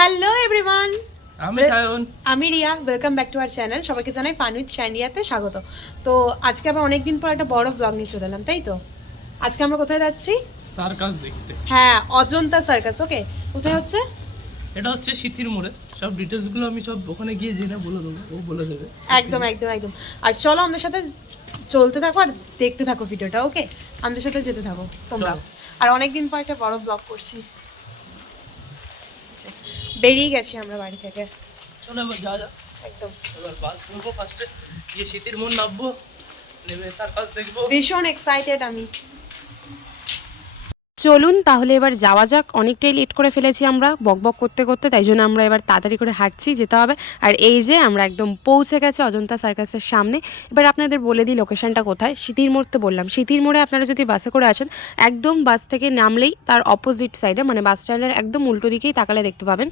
Hello everyone, আমি সায়ন, আমি Riya. Welcome back to our channel. সবাইকে জানাই ফান উইথ শাইনিয়াতে স্বাগত। তো আজকে আমরা অনেকদিন পর একটা বড় ব্লগ নিয়ে চলে এলাম, তাই তো? আজকে আমরা কোথায় যাচ্ছি? সার্কাস দেখতে। হ্যাঁ, অজন্তা সার্কাস। ওকে, কোথায় হচ্ছে? এটা হচ্ছে সিথির মোড়ে। সব ডিটেলসগুলো আমি সব ওখানে গিয়ে জেনে বলে দেবো, ও বলে দেবে। একদম একদম একদম। আর চলো আমাদের সাথে চলতে থাকো আর দেখতে থাকো ভিডিওটা। ওকে, আমাদের সাথে যেতে থাকো তোমরা। আর অনেকদিন পর একটা বড় ব্লগ করছি। বেরিয়ে গেছি আমরা বাড়ি থেকে। চলো এবার যা যা একদম। এবার বাস ধরবো, ফার্স্টে গিয়ে সিথির মোড় নামবো, নেমে সার্কাস দেখবো। ভীষণ এক্সাইটেড আমি। চলুন তাহলে এবার যাওয়া যাক। অনেকটাই লেট করে ফেলেছি আমরা বকবক করতে করতে, তাই জন্য আমরা এবার তাড়াতাড়ি করে হাঁটছি, যেতে হবে। আর এই যে আমরা একদম পৌঁছে গেছি অজন্তা সার্কাসের সামনে। এবার আপনাদের বলে দিই লোকেশনটা কোথায়। সিথির মোড় তো বললাম, সিথির মোড়ে আপনারা যদি বাসে করে আসেন, একদম বাস থেকে নামলেই তার অপোজিট সাইডে, মানে বাস স্ট্যান্ডের একদম উল্টো দিকেই তাকালে দেখতে পাবেন।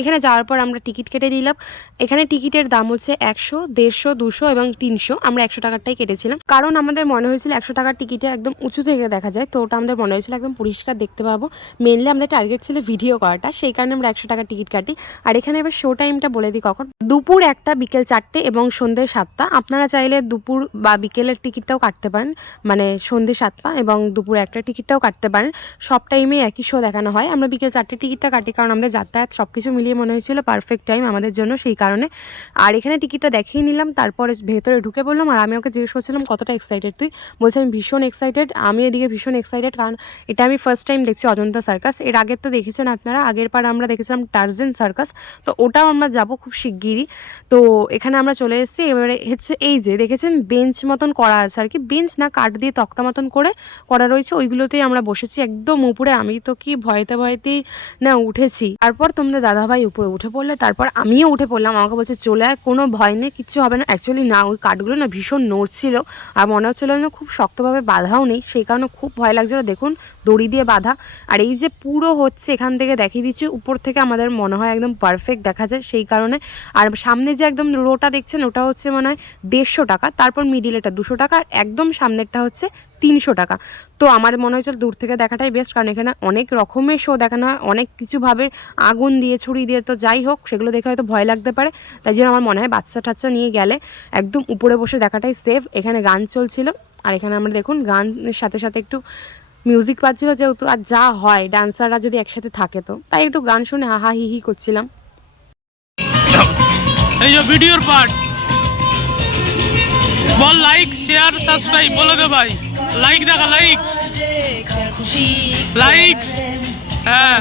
এখানে যাওয়ার পর আমরা টিকিট কেটে দিলাম। এখানে টিকিটের দাম হচ্ছে 100, 150, 200 এবং 300। আমরা 100 টাকারটাই কেটেছিলাম, কারণ আমাদের মনে হয়েছিল 100 টাকার টিকিটে একদম উঁচু থেকে দেখা যায়, তো ওটা আমাদের মনে হয়েছিল একদম পরিষ্কার দেখতে পাবো। মেনলি আমাদের টার্গেট ছিল ভিডিও করাটা, সেই কারণে আমরা 100 টাকার টিকিট কাটি। আর এখানে এবার শো টাইমটা বলে দিই কখন। দুপুর 1টা, বিকেল 4টে এবং সন্ধ্যে 7টা। আপনারা চাইলে দুপুর বা বিকেলের টিকিটটাও কাটতে পারেন, মানে সন্ধ্যে 7টা এবং দুপুর 1টার টিকিটটাও কাটতে পারেন। সব টাইমে একই শো দেখানো হয়। আমরা বিকেল 4টের টিকিটটা কাটি, কারণ আমাদের যাতায়াত সব কিছু মিলিয়ে মনে হয়েছিল পারফেক্ট টাইম আমাদের জন্য, সেই কারণে। আর এখানে টিকিটটা দেখিয়ে নিলাম, তারপরে ভেতরে ঢুকে বললাম। আর আমি ওকে জিজ্ঞেস করছিলাম কতটা এক্সাইটেড তুই। বলছে আমি ভীষণ এক্সাইটেড। আমি এদিকে ভীষণ এক্সাইটেড, কারণ এটা আমি ফার্স্ট টাইম দেখছি অজন্তা সার্কাস। এর আগের তো দেখেছেন আপনারা, আগের পার আমরা দেখেছিলাম টার্জান সার্কাস, তো ওটাও আমরা যাব খুব শিগগিরই। তো এখানে আমরা চলে এসেছি। এবারে হচ্ছে এই যে দেখেছেন বেঞ্চ মতন করা আছে আর কি, বেঞ্চ না কাঠ দিয়ে তক্তা মতন করে করা রয়েছে, ওইগুলোতেই আমরা বসেছি একদম উপরে। আমি তো কি ভয়তে ভয়তেই না উঠেছি। তারপর তোমরা দাদাভাই উপরে উঠে পড়লে, তারপর আমিও উঠে পড়লাম। আমাকে বলছে চলে আয়, কোনো ভয় নেই, কিচ্ছু হবে না। অ্যাকচুয়ালি না, ওই কাঠগুলো না ভীষণ নড়ছিল, আর মনে হচ্ছিল না খুব শক্তভাবে বাঁধাও নেই, সেই কারণে খুব ভয় লাগছিল। দেখুন দড়ি দিয়ে বাঁধা। আর এই যে পুরো হচ্ছে এখান থেকে দেখিয়ে দিচ্ছি, উপর থেকে আমাদের মনে হয় একদম পারফেক্ট দেখা যায়, সেই কারণে। আর সামনে যে একদম রোটা দেখছেন, ওটা হচ্ছে মনে হয় 150 টাকা, তারপর মিডিলেটা 200 টাকা, আর একদম সামনেরটা হচ্ছে 300 টাকা। তো আমার মনে হয়েছিল দূর থেকে দেখাটাই বেস্ট, কারণ এখানে অনেক রকমের শো দেখানো হয়, অনেক কিছুভাবে আগুন দিয়ে ছুরি দিয়ে, তো যাই হোক সেগুলো দেখে হয়তো ভয় লাগতে পারে। তাই জন্য আমার মনে হয় বাচ্চা টাচ্চা নিয়ে গেলে একদম উপরে বসে দেখাটাই সেফ। এখানে গান চলছিল, আর এখানে আমরা দেখুন গানের সাথে সাথে একটু মিউজিক পাচ্ছিল যেহেতু, আর যা হয় ডান্সাররা যদি একসাথে থাকে, তো তাই একটু গান শুনে হাহা হি হি করছিলাম। এই যে ভিডিওর পার্ট, বল লাইক শেয়ার সাবস্ক্রাইব বলে দে ভাই। লাইক দেখা, লাইক লাইক। হ্যাঁ,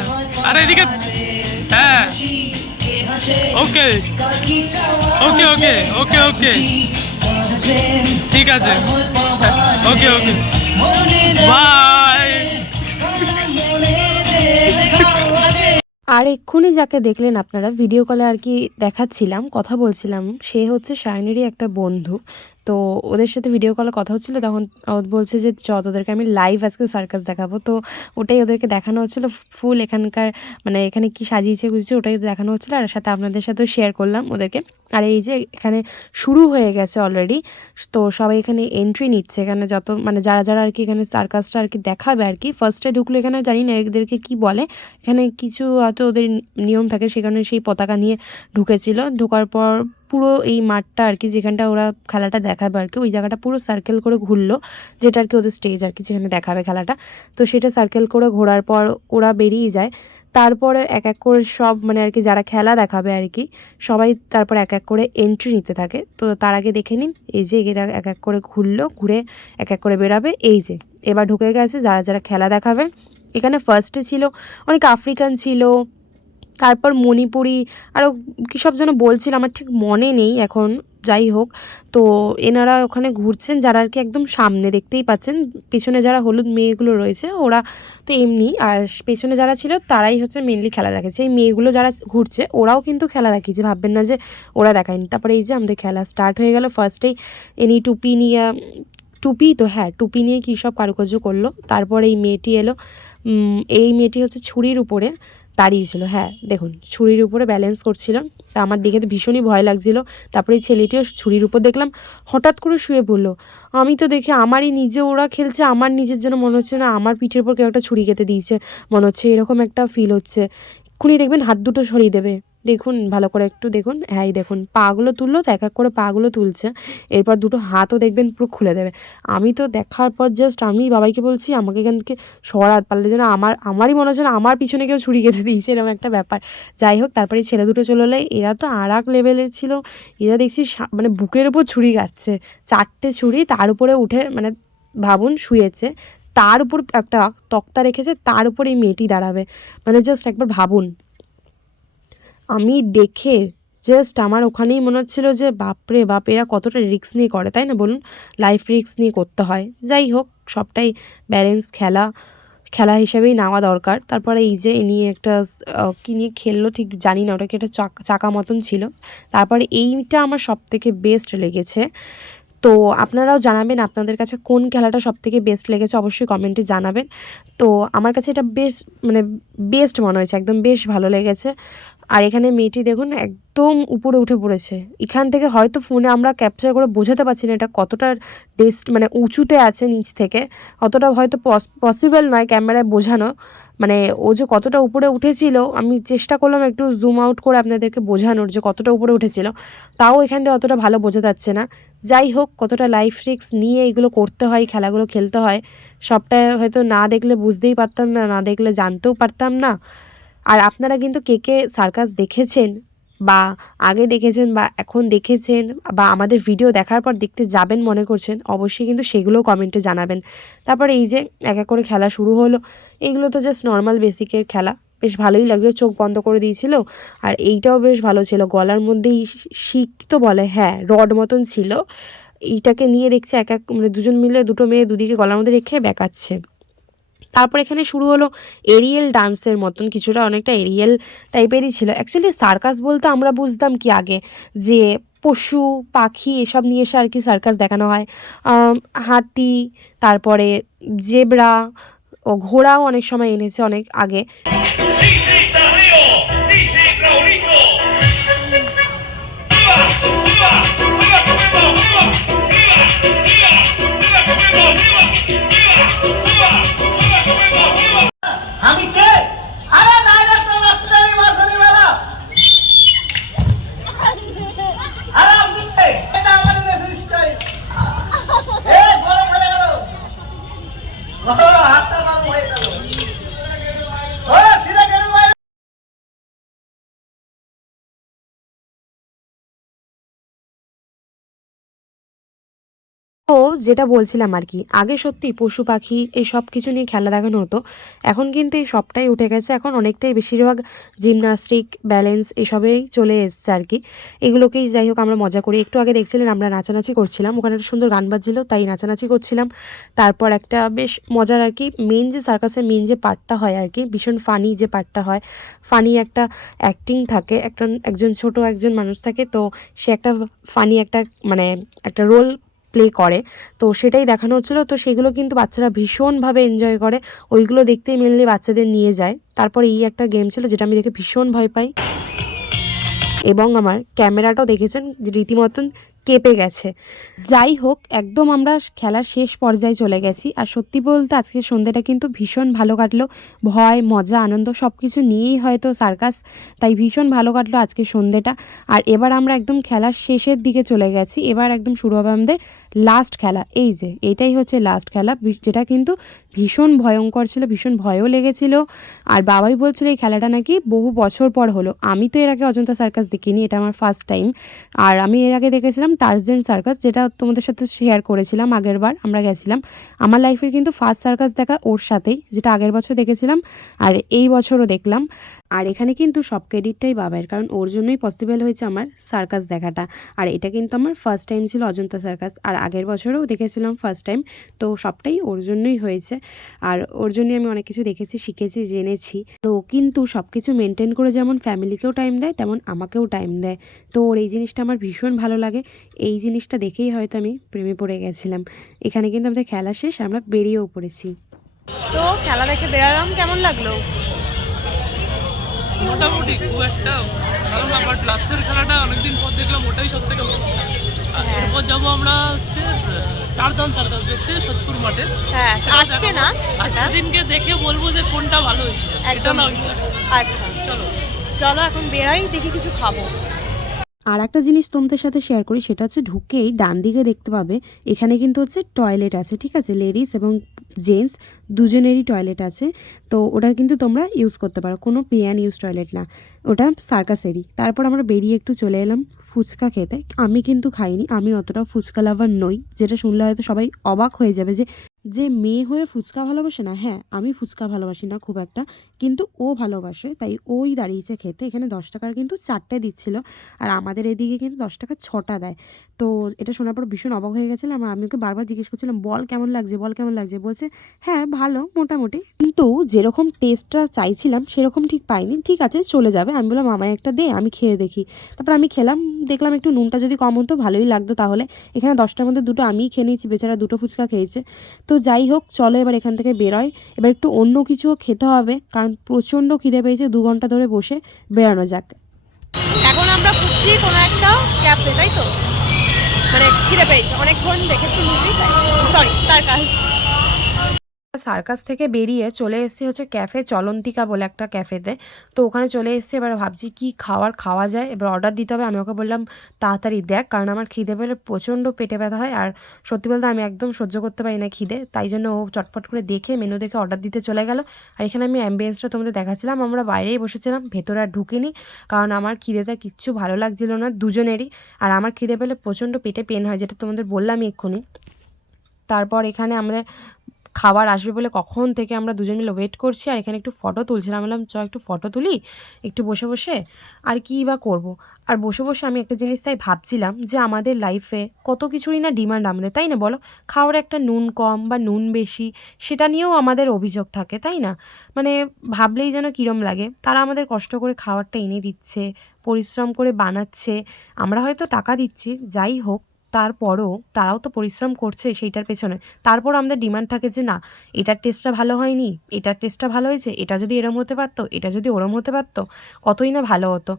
আর এদিকে হ্যাঁ, ওকে ওকে ওকে ওকে ওকে, ঠিক আছে, ওকে ওকে, বাই। আর এক্ষুনি যাকে দেখলেন আপনারা ভিডিও কলে আর কি দেখাচ্ছিলাম, কথা বলছিলাম, সে হচ্ছে শাইনেরই একটা বন্ধু। তো ওদের সাথে ভিডিও কলে কথা হচ্ছিলো, তখন বলছে যে তোদেরকে আমি লাইভ আজকে সার্কাস দেখাবো। তো ওটাই ওদেরকে দেখানো হচ্ছিলো ফুল, এখানকার মানে এখানে কি সাজিয়েছে গুছিয়েছে ওটাই দেখানো হচ্ছিলো, আর সাথে আপনাদের সাথেও শেয়ার করলাম ওদেরকে। আর এই যে এখানে শুরু হয়ে গেছে অলরেডি, তো সবাই এখানে এন্ট্রি নিচ্ছে। এখানে যত মানে যারা যারা আর কি এখানে সার্কাসটা আর কি দেখাবে আর কি, ফার্স্টে ঢুকলো এখানে জানি না এদেরকে কি বলে, এখানে কিছু হয়তো ওদের নিয়ম থাকে, সেখানে সেই পতাকা নিয়ে ঢুকেছিল। ঢোকার পর পুরো এই মাঠটা আর কি, যেখানটা ওরা খেলাটা দেখাবে আর কি, ওই জায়গাটা পুরো সার্কেল করে ঘুরলো, যেটা আর কি ওদের স্টেজ আর কি, যেখানে দেখাবে খেলাটা। তো সেটা সার্কেল করে ঘোরার পর ওরা বেরিয়ে যায়। তারপরে এক এক করে সব মানে আর কি যারা খেলা দেখাবে আর কি, সবাই তারপর এক এক করে এন্ট্রি নিতে থাকে। তো তার আগে দেখে নিন, এই যে এরা এক এক করে ঘুরলো, ঘুরে এক এক করে বেরাবে। এই যে এবার ঢুকে গেছে যারা যারা খেলা দেখাবে। এখানে ফার্স্টে ছিল অনেক আফ্রিকান ছিল, তারপর মণিপুরি, আরও কী সব যেন বলছিল, আমার ঠিক মনে নেই এখন, যাই হোক। তো এনারা ওখানে ঘুরছেন, যারা আর কি একদম সামনে দেখতেই পাচ্ছেন, পেছনে যারা হলুদ মেয়েগুলো রয়েছে ওরা তো এমনি, আর পেছনে যারা ছিল তারাই হচ্ছে মেনলি খেলা দেখাচ্ছে। এই মেয়েগুলো যারা ঘুরছে ওরাও কিন্তু খেলা দেখিয়েছে, ভাববেন না যে ওরা দেখায়নি। তারপরে এই যে আমাদের খেলা স্টার্ট হয়ে গেল। ফার্স্টেই এনি টুপি নিয়ে, টুপি তো হ্যাঁ, টুপি নিয়ে কী সব কারুকার্য করলো। তারপরে এই মেয়েটি এলো, এই মেয়েটি হচ্ছে ছুরির উপরে দাঁড়িয়েছিল। হ্যাঁ দেখুন, ছুরির উপরে ব্যালেন্স করছিল, তা আমার দেখে তো ভীষণই ভয় লাগছিল। তারপরে এই ছেলেটিও ছুরির উপর দেখলাম হঠাৎ করে শুয়ে পড়লো। আমি তো দেখে আমারই নিজে, ওরা খেলছে, আমার নিজের জন্য মনে হচ্ছে না আমার পিঠের উপর কেউ একটা ছুরি কেটে দিয়েছে, মনে হচ্ছে এরকম একটা ফিল হচ্ছে। এক্ষুনি দেখবেন হাত দুটো সরিয়ে দেবে। দেখুন ভালো করে একটু দেখুন, হ্যাঁ এই দেখুন পাগুলো তুললো তো, এক এক করে পাগুলো তুলছে, এরপর দুটো হাতও দেখবেন পুরো খুলে দেবে। আমি তো দেখার পর জাস্ট আমি বাবাইকে বলছি আমাকে এখান থেকে সরাত, পারলে যেন আমারই মনে হচ্ছে না আমার পিছনে কেউ ছুরি কেটে দিয়েছে, এরকম একটা ব্যাপার। যাই হোক, তারপরে ছেলে দুটো চলে এলো, এরা তো আর এক লেভেলের ছিল। এরা দেখছি মানে বুকের ওপর ছুরি কাটছে, 4টে ছুরি, তার উপরে উঠে মানে ভাবুন শুয়েছে, তার উপর একটা তক্তা রেখেছে, তার উপর এই মেয়েটি দাঁড়াবে, মানে জাস্ট একবার ভাবুন। আমি দেখে জাস্ট আমার ওখানেই মনে হচ্ছিলো যে বাপরে বাপ, এরা কতটা রিস্ক নিয়ে করে, তাই না বলুন? লাইফ রিস্ক নিয়ে করতে হয়। যাই হোক, সবটাই ব্যালেন্স খেলা হিসেবেই নেওয়া দরকার। তারপরে এই যে নিয়ে একটা কী নিয়ে খেললো ঠিক জানি না, ওটাকে একটা চাকা মতন ছিল। তারপরে এইটা আমার সবথেকে বেস্ট লেগেছে। তো আপনারাও জানাবেন আপনাদের কাছে কোন খেলাটা সবথেকে বেস্ট লেগেছে, অবশ্যই কমেন্টে জানাবেন। তো আমার কাছে এটা বেশ মানে বেস্ট মনে হয়েছে, একদম বেশ ভালো লেগেছে। আর এখানে মেয়েটি দেখুন একদম উপরে উঠে পড়েছে। এখান থেকে হয়তো ফোনে আমরা ক্যাপচার করে বোঝাতে পারছি না এটা কতটা মানে উঁচুতে আছে নিচ থেকে, অতটা হয়তো পসিবল নয় ক্যামেরায় বোঝানো, মানে ও যে কতটা উপরে উঠেছিল। আমি চেষ্টা করলাম একটু জুম আউট করে আপনাদেরকে বোঝানোর যে কতটা উপরে উঠেছিল, তাও এখান থেকে অতটা ভালো বোঝা যাচ্ছে না। যাই হোক, কতটা লাইফ রিস্ক নিয়ে এগুলো করতে হয়, খেলাগুলো খেলতে হয়, সবটা হয়তো না দেখলে বুঝতেই পারতাম না, না দেখলে জানতেও পারতাম না। আর আপনারা কিন্তু কে কে সার্কাস দেখেছেন, বা আগে দেখেছেন, বা এখন দেখেছেন, বা আমাদের ভিডিও দেখার পর দেখতে যাবেন মনে করছেন, অবশ্যই কিন্তু সেগুলোও কমেন্টে জানাবেন। তারপরে এই যে এক এক করে খেলা শুরু হলো, এইগুলো তো জাস্ট নর্মাল বেসিকের খেলা, বেশ ভালোই লাগলো, চোখ বন্ধ করে দিয়েছিল। আর এইটাও বেশ ভালো ছিল, গলার মধ্যেই শিক তো বলে, হ্যাঁ রড মতন ছিল, এইটাকে নিয়ে দেখছে এক এক মানে দুজন মিলে, দুটো মেয়ে দুদিকে গলার মধ্যে রেখে বেঁকাচ্ছে। তারপর এখানে শুরু হলো এরিয়েল ডান্সের মতন কিছুটা, অনেকটা এরিয়েল টাইপেরই ছিল। অ্যাকচুয়ালি সার্কাস বলতে আমরা বুঝতাম কি আগে, যে পশু পাখি এসব নিয়ে এসে আর কি সার্কাস দেখানো হয়। হাতি, তারপরে জেব্রা ও ঘোড়াও অনেক সময় এনেছে অনেক আগে। আমি কে? আরে ডাইরেক্টর মাস্টারি মাসনিওয়ালা। আরে আপনি কে? এটা আমাদের নেফিস স্টাইল। এ বড় হয়ে গেল। ও হাতটা বাবু হয়ে গেল। ও সিধা কেন ভাই? তো যেটা বলছিলাম আর কি, আগে সত্যি পশু পাখি এই সব কিছু নিয়ে খেলা দেখানো হতো, এখন কিন্তু এই সবটাই উঠে গেছে। এখন অনেকটাই বেশিরভাগ জিমনাস্টিক, ব্যালেন্স এসবেই চলে এসছে আর কি। এগুলোকেই যাই হোক আমরা মজা করি। একটু আগে দেখছিলেন আমরা নাচানাচি করছিলাম, ওখানে একটা সুন্দর গান বাজছিল, তাই নাচানাচি করছিলাম। তারপর একটা বেশ মজার আর কি, মেন যে সার্কাসের মেন যে পার্টটা হয় আর কি, ভীষণ ফানি যে পার্টটা হয়, ফানি একটা অ্যাক্টিং থাকে, একজন ছোট একজন মানুষ থাকে, তো সে একটা ফানি একটা মানে একটা রোল প্লে করে, তো সেটাই দেখানো হচ্ছিলো। তো সেগুলো কিন্তু বাচ্চারা ভীষণভাবে এনজয় করে, ওইগুলো দেখতেই মেনলি বাচ্চাদের নিয়ে যায়। তারপরে এই একটা গেম ছিল যেটা আমি দেখে ভীষণ ভয় পাই, এবং আমার ক্যামেরাটাও দেখেছেন রীতিমতন কেঁপে গেছে। যাই হোক, একদম আমরা খেলার শেষ পর্যায়ে চলে গেছি। আর সত্যি বলতে আজকের সন্ধ্যাটা কিন্তু ভীষণ ভালো কাটলো, ভয় মজা আনন্দ সব কিছু নিয়েই হয়তো সার্কাস, তাই ভীষণ ভালো কাটলো আজকের সন্ধ্যাটা। আর এবার আমরা একদম খেলার শেষের দিকে চলে গেছি, এবার একদম শুরু হবে আমাদের লাস্ট খেলা। এই যে এটাই হচ্ছে লাস্ট খেলা, যেটা কিন্তু ভীষণ ভয়ঙ্কর ছিল, ভীষণ ভয়ও লেগেছিল। আর বাবাই বলছিল এই খেলাটা নাকি বহু বছর পর হলো। আমি তো এর আগে অজন্তা সার্কাস দেখিনি, এটা আমার ফার্স্ট টাইম। আর আমি এর আগে দেখেছিলাম টার্জেন সার্কাস, যেটা তোমাদের সাথে শেয়ার করেছিলাম আগের বার আমরা গেছিলাম। আমার লাইফের কিন্তু ফার্স্ট সার্কাস দেখা ওর সাথেই, যেটা আগের বছর দেখেছিলাম আর এই বছরও দেখলাম। আর এখানে কিন্তু সব ক্রেডিটটাই বাবার, কারণ ওর জন্যই পসিবল হয়েছে আমার সার্কাস দেখাটা। আর এটা কিন্তু আমার ফার্স্ট টাইম ছিল অজন্তা সার্কাস, আর আগের বছরও দেখেছিলাম ফার্স্ট টাইম, তো সবটাই ওর জন্যই হয়েছে। আর ওর জন্যই আমি অনেক কিছু দেখেছি, শিখেছি, জেনেছি। তো কিন্তু সব কিছু মেনটেন করে যেমন ফ্যামিলিকেও টাইম দেয়, তেমন আমাকেও টাইম দেয়। তো ওর এই জিনিসটা আমার ভীষণ ভালো লাগে, এই জিনিসটা দেখেই হয়তো আমি প্রেমে পড়ে গেছিলাম। এখানে কিন্তু আমাদের খেলা শেষ, আমরা বেরিয়েও পড়েছি। তো খেলা দেখে বেরালাম, কেমন লাগলো? মোটামুটি খুব একটা ভালো না, বাট লাস্টের খেলাটা অনেকদিন পর দেখলাম, ওটাই সব থেকে ভালো। আর এরপর যাবো আমরা হচ্ছে টারজান সার্কাস দেখতে সোদপুর মাঠে। হ্যাঁ, আজকে না, আর সেদিনকে দেখে বলবো যে কোনটা ভালো হয়েছে, এটা না। আচ্ছা। চলো চলো এখন বেরাই, দেখি কিছু খাবো। আর একটা জিনিস তোমাদের সাথে শেয়ার করি, সেটা হচ্ছে ঢুকেই ডান দিকে দেখতে পাবে এখানে কিন্তু হচ্ছে টয়লেট আছে, ঠিক আছে, লেডিস এবং জেন্টস দুজনেরই টয়লেট আছে। তো ওটা কিন্তু তোমরা ইউজ করতে পারো, কোনো পে অ্যান্ড ইউজ টয়লেট না, ওটা সার্কাসেরই। তারপর আমরা বেরিয়ে একটু চলে এলাম ফুচকা খেতে। আমি কিন্তু খাইনি, আমি অতটাও ফুচকা লাভার নই, যেটা শুনলে হয়তো সবাই অবাক হয়ে যাবে যে যে মেয়ে হয়ে ফুচকা ভালোবাসে না। হ্যাঁ, আমি ফুচকা ভালোবাসি না খুব একটা, কিন্তু ও ভালোবাসে, তাই ওই দাঁড়িয়েছে খেতে। এখানে 10 টাকার কিন্তু 4টে দিচ্ছিল, আর আমাদের এদিকে কিন্তু 10 টাকা 6টা দেয়। তো এটা শোনার পর ভীষণ অবাক হয়ে গেছিলাম, আর আমি ওকে বারবার জিজ্ঞেস করছিলাম, বল কেমন লাগছে, বল কেমন লাগছে। বলছে হ্যাঁ ভালো মোটামুটি, কিন্তু যেরকম টেস্টটা চাইছিলাম সেরকম ঠিক পাইনি। ঠিক আছে চলে যাবে, আমি বললাম আমায় একটা দে, আমি খেয়ে দেখি। তারপর আমি খেলাম, দেখলাম একটু নুনটা যদি কম হতো ভালোই লাগতো তাহলে। এখানে 10টার মধ্যে 2টো আমিই খেয়ে নিয়েছি, বেচারা 2টো ফুচকা খেয়েছে। তো যাই হোক, চলো এবার এখান থেকে বেরোয়। এবার একটু অন্য কিছুও খেতে হবে, কারণ প্রচণ্ড খিদে পেয়েছে, 2 ঘন্টা ধরে বসে, বেরানো যাক। এখন আমরা খুঁজছি কোনো একটা ক্যাফে, তাই তো, মানে খিদে পেয়েছে, অনেকক্ষণ দেখেছি মুভি, তাই সরি সার্কাস। সার্কাস থেকে বেরিয়ে চলে এসেছি হচ্ছে ক্যাফে চলন্তিকা বলে একটা ক্যাফেতে। তো ওখানে চলে এসেছি, এবার ভাবছি কি খাওয়া যায়, এবার অর্ডার দিতে হবে। আমি ওকে বললাম তাড়াতাড়ি দেখ, কারণ আমার খিদে পেলে প্রচণ্ড পেটে ব্যথা হয়, আর সত্যি বলতে আমি একদম সহ্য করতে পারি না খিদে। তাই জন্য ও চটপট করে দেখে মেনু দেখে অর্ডার দিতে চলে গেল। আর এখানে আমি অ্যাম্বিয়েন্সটা তোমাদের দেখাচ্ছিলাম, আমরা বাইরেই বসেছিলাম, ভেতরে আর ঢুকিনি, কারণ আমার খিদেটা কিচ্ছু ভালো লাগছিল না দুজনেরই। আর আমার খিদে পেলে প্রচণ্ড পেটে পেন হয়, যেটা তোমাদের বললামই এক্ষুনি। তারপর এখানে আমরা খাবার আসবে বলে কখন থেকে আমরা দুজন মিলে ওয়েট করছি, আর এখানে একটু ফটো তুলছিলাম। বললাম চ একটু ফটো তুলি একটু বসে বসে, আর কী বা করবো। আর বসে বসে আমি একটা জিনিস তাই ভাবছিলাম যে আমাদের লাইফে কত কিছুরই না ডিমান্ড আমাদের, তাই না বলো? খাওয়ার একটা নুন কম বা নুন বেশি, সেটা নিয়েও আমাদের অভিযোগ থাকে, তাই না? মানে ভাবলেই যেন কীরম লাগে। তারা আমাদের কষ্ট করে খাবারটা এনে দিচ্ছে, পরিশ্রম করে বানাচ্ছে, আমরা হয়তো টাকা দিচ্ছি, যাই হোক তারপরও তারাও তো পরিশ্রম করছে সেইটার পেছনে। তারপর আমাদের ডিমান্ড থাকে যে না, এটার টেস্টটা ভালো হয়নি, এটার টেস্টটা ভালো হয়েছে, এটা যদি এরম হতে পারতো, এটা যদি ওরম হতে পারতো, কতই না ভালো হতো।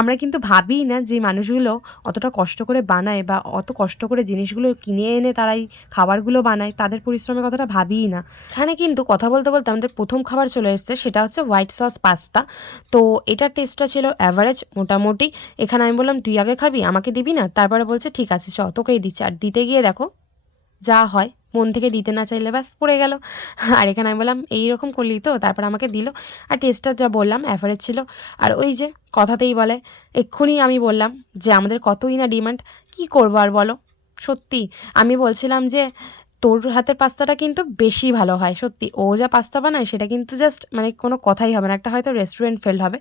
আমরা কিন্তু ভাবিই না যে মানুষগুলো অতটা কষ্ট করে বানায়, বা অত কষ্ট করে জিনিসগুলো কিনে এনে তারাই খাবারগুলো বানায়, তাদের পরিশ্রমের কথাটা ভাবিই না। এখানে কিন্তু কথা বলতে বলতে আমাদের প্রথম খাবার চলে এসেছে, সেটা হচ্ছে হোয়াইট সস পাস্তা। তো এটার টেস্টটা ছিল অ্যাভারেজ মোটামুটি। এখানে আমি বললাম তুই আগে খাবি, আমাকে দিবি না? তারপরে বলছে ঠিক আছে চ তোকেই দিচ্ছে। আর দিতে গিয়ে দেখো যা হয়, মন থেকে দিতে না চাইলে ব্যাস পড়ে গেল। আর এখানে আমি বললাম এইরকম করলি তো, তারপর আমাকে দিল। আর টেস্টটা যা বললাম অ্যাভারেজ ছিল। আর ওই যে কথাতেই বলে, এক্ষুনি আমি বললাম যে আমাদের কতই না ডিমান্ড, কি করবো আর বলো। সত্যি আমি বলছিলাম যে তোর হাতের পাস্তাটা কিন্তু বেশি ভালো হয়, সত্যি ও যা পাস্তা বানায় সেটা কিন্তু জাস্ট মানে কোনো কথাই হবে না, একটা হয়তো রেস্টুরেন্ট ফেল হবে।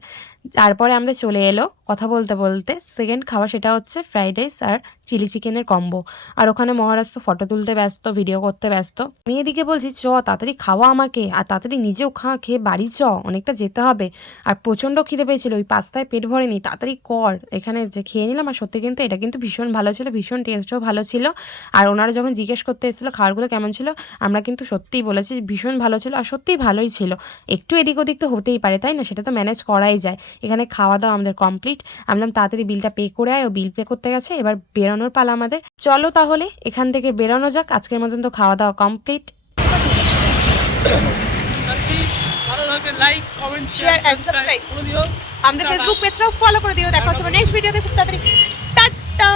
তারপরে আমরা চলে এলো কথা বলতে বলতে সেকেন্ড খাওয়া, সেটা হচ্ছে ফ্রাইড রাইস আর চিলি চিকেনের কম্বো। আর ওখানে মহারাজ তো ফটো তুলতে ব্যস্ত, ভিডিও করতে ব্যস্ত। আমি এদিকে বলছি চ তাড়াতাড়ি খাওয়া আমাকে, আর তাড়াতাড়ি নিজেও খেয়ে বাড়ি চ, অনেকটা যেতে হবে। আর প্রচণ্ড খিদে পেয়েছিল, ওই পাস্তায় পেট ভরেনি, তাড়াতাড়ি কর। এখানে যে খেয়ে নিলাম, আর সত্যি কিন্তু এটা কিন্তু ভীষণ ভালো ছিল, ভীষণ টেস্টও ভালো ছিল। আর ওনারা যখন জিজ্ঞেস করতে এসেছিলো খাবারগুলো কেমন ছিল, আমরা কিন্তু সত্যিই বলেছি ভীষণ ভালো ছিল, আর সত্যিই ভালোই ছিল। একটু এদিক ওদিক তো হতেই পারে, তাই না? সেটা তো ম্যানেজ করাই যায়। এখানে খাওয়া দাওয়া আমাদের কমপ্লিট। আমি বললাম তাড়াতাড়ি বিলটা পে করে আয়, ও বিল পে করতে গেছে, এবার বেরোনোর পালা আমাদের। চলো তাহলে এখান থেকে বেরোনো যাক, আজকের মতন তো খাওয়া দাওয়া কমপ্লিট। ভালো লাগে like comment Share share and subscribe করে দিও। আমাদের ফেসবুক পেজটাও ফলো করে দিও। দেখা হচ্ছে নেক্সট ভিডিওতে খুব তাড়াতাড়ি। টাটা।